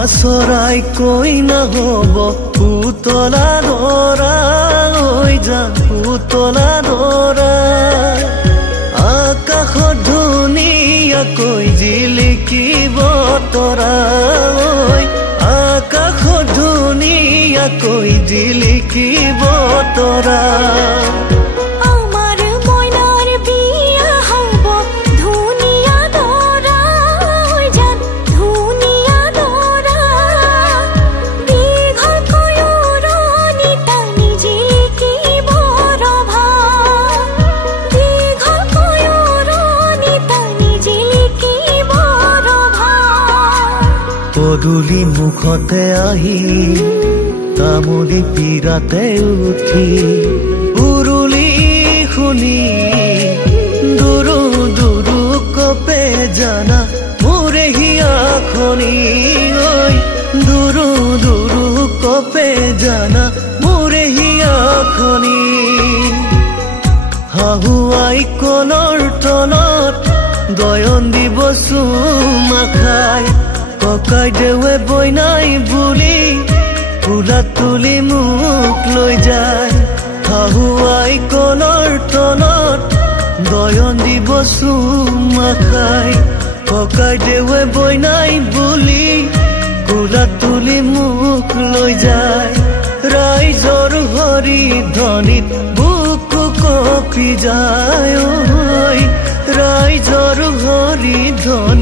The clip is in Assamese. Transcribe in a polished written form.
চৰাই কৈ নহ'ব পুতলা ধৰা হৈ যাম পুতলা ধৰা আকাশত ধুনীয়াকৈ জিলিকিব তৰা আকাশত ধুনীয়াকৈ জিলিকিব তৰা পদূলি মুখতে আহি তামুলি পীৰাতে উঠি উৰুলি শুনি দুৰু দুৰু কপে জানা মোৰে হিয়াখনি ঐ দুৰু দুৰু কপে জানা মোৰে হিয়াখনি হাহুৱাই কলৰ তলত গয়ন দিব চুমা খাই ককাই দেৱে বইনাই বুলি ফুলা তুলি মোক লৈ যায় হাহুৱাই কলৰ তলত গয়ন দিব চুমা খাই ককাই দেৱে বইনাই বুলি ফুলা তুলি মোক লৈ যায় ৰাইজৰ হৰি ধ্বনিত বুকু কঁপি যায় ৰাইজৰ হৰি ধ্বনি